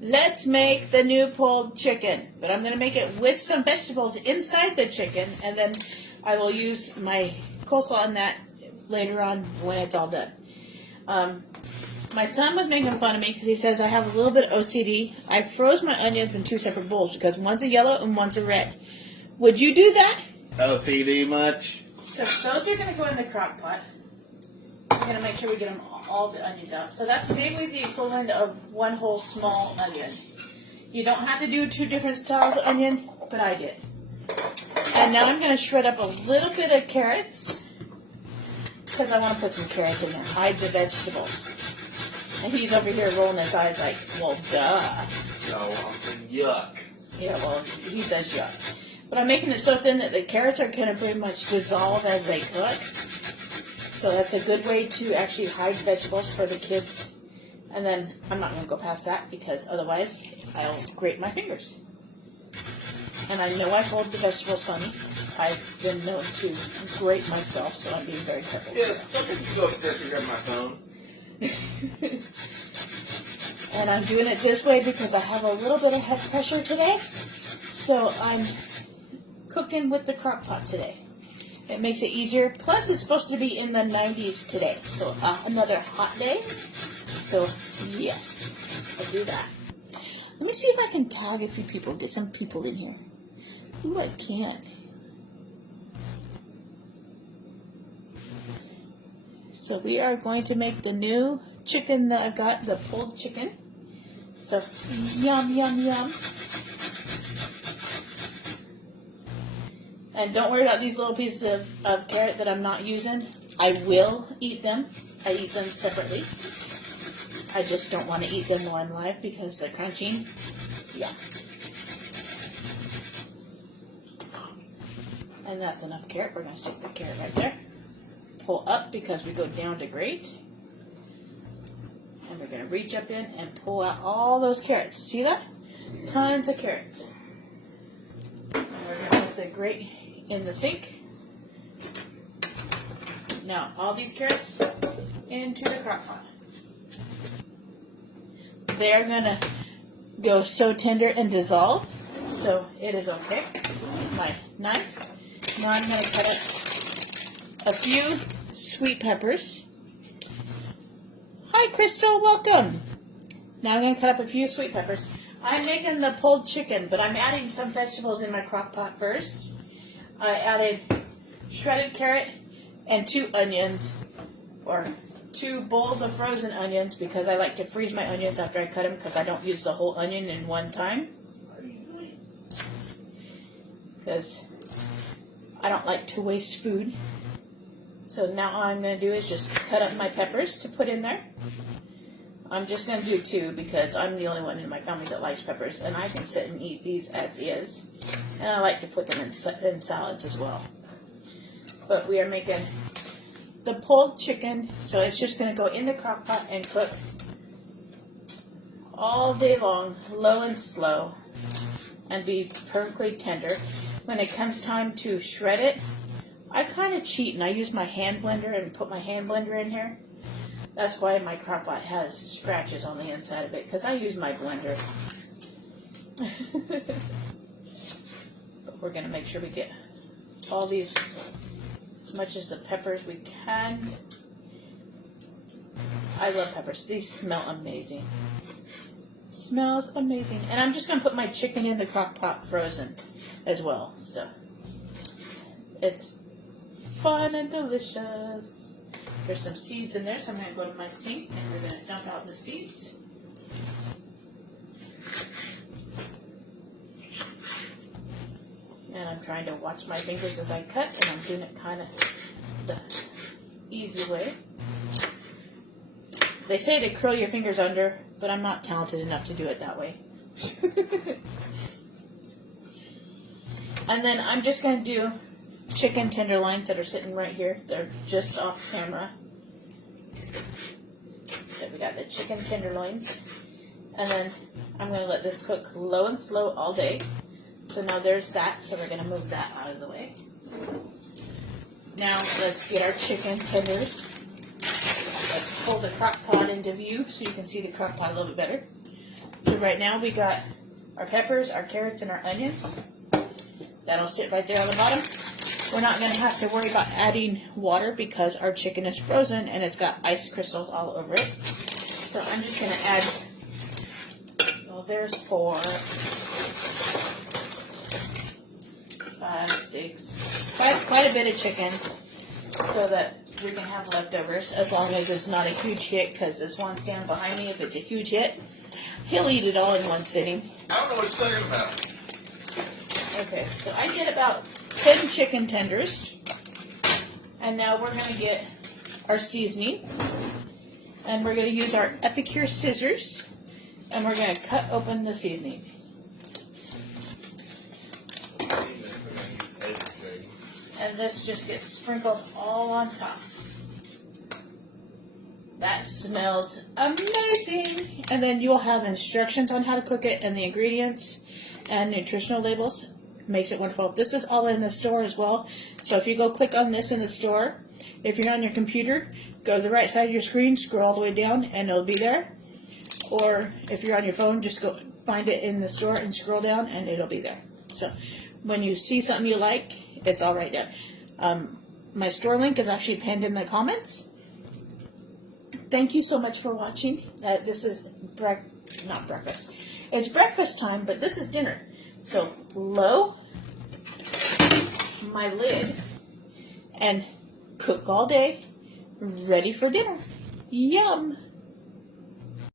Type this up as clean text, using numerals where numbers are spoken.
Let's make the new pulled chicken, but I'm going to make it with some vegetables inside the chicken, and then I will use my coleslaw on that later on when it's all done. My son was making fun of me because he says I have a little bit of OCD. I froze my onions in 2 separate bowls because one's a yellow and one's a red. Would you do that? OCD much? So those are going to go in the crock pot. We're going to make sure we get them all the onions out. So that's maybe the equivalent of one whole small onion. You don't have to do 2 different styles of onion, but I did. And now I'm going to shred up a little bit of carrots because I want to put some carrots in there. Hide the vegetables. And he's over here rolling his eyes like, well, duh. No, I'm saying yuck. Yeah, well, he says yuck. But I'm making it so thin that the carrots are going to pretty much dissolve as they cook. So that's a good way to actually hide vegetables for the kids. And then I'm not going to go past that because otherwise I'll grate my fingers. And I know I fold the vegetables funny. I've been known to grate myself, so I'm being very careful. Yes, don't make me go upstairs and grab my phone. And I'm doing it this way because I have a little bit of head pressure today. So I'm cooking with the crock pot today. It makes it easier. Plus, it's supposed to be in the 90s today. So another hot day. So, yes, I'll do that. Let me see if I can tag a few people, get some people in here. Ooh, I can. So we are going to make the new chicken that I've got, the pulled chicken. So, yum, yum, yum. And don't worry about these little pieces of carrot that I'm not using. I will eat them. I eat them separately. I just don't want to eat them while I'm live because they're crunchy. Yeah. And that's enough carrot. We're going to stick the carrot right there. Pull up because we go down to grate. And we're going to reach up in and pull out all those carrots. See that? Tons of carrots. And we're going to put the grate in the sink. Now, all these carrots into the crock pot. They're going to go so tender and dissolve, so it is okay. My knife. Now I'm going to cut up a few sweet peppers. Hi, Crystal. Welcome. Now I'm going to cut up a few sweet peppers. I'm making the pulled chicken, but I'm adding some vegetables in my crock pot first. I added shredded carrot and 2 onions, or 2 bowls of frozen onions, because I like to freeze my onions after I cut them because I don't use the whole onion in one time. Because I don't like to waste food. So now all I'm going to do is just cut up my peppers to put in there. I'm just going to do 2 because I'm the only one in my family that likes peppers, and I can sit and eat these as is. And I like to put them in salads as well. But we are making the pulled chicken, so it's just going to go in the crock pot and cook all day long, low and slow, and be perfectly tender. When it comes time to shred it, I kind of cheat and I use my hand blender and put my hand blender in here. That's why my crock pot has scratches on the inside of it, because I use my blender. But we're going to make sure we get all these, as much as the peppers we can. I love peppers. These smell amazing. Smells amazing. And I'm just going to put my chicken in the crock pot frozen as well. So it's fun and delicious. There's some seeds in there, so I'm going to go to my sink and we're going to dump out the seeds. And I'm trying to watch my fingers as I cut, and I'm doing it kind of the easy way. They say to curl your fingers under, but I'm not talented enough to do it that way. And then I'm just going to do chicken tenderloins that are sitting right here. They're just off camera. So we got the chicken tenderloins. And then I'm going to let this cook low and slow all day. So now there's that, so we're going to move that out of the way. Now let's get our chicken tenders. Let's pull the crock pot into view so you can see the crock pot a little bit better. So right now we got our peppers, our carrots, and our onions. That'll sit right there on the bottom. We're not going to have to worry about adding water because our chicken is frozen and it's got ice crystals all over it. So I'm just going to add, well, there's 4, 5, 6, quite a bit of chicken so that we can have leftovers as long as it's not a huge hit, because this one's down behind me. If it's a huge hit, he'll eat it all in one sitting. I don't know what you're talking about. Okay, so I get about 10 chicken tenders. And now we're going to get our seasoning. And we're going to use our Epicures scissors. And we're going to cut open the seasoning. And this just gets sprinkled all on top. That smells amazing. And then you'll have instructions on how to cook it and the ingredients and nutritional labels. Makes it wonderful. This is all in the store as well. So if you go click on this in the store, if you're on your computer, go to the right side of your screen, scroll all the way down, and it'll be there. Or if you're on your phone, just go find it in the store and scroll down, and it'll be there. So when you see something you like, it's all right there. My store link is actually pinned in the comments. Thank you so much for watching. This is not breakfast. It's breakfast time, but this is dinner. So low my lid and cook all day, ready for dinner. Yum!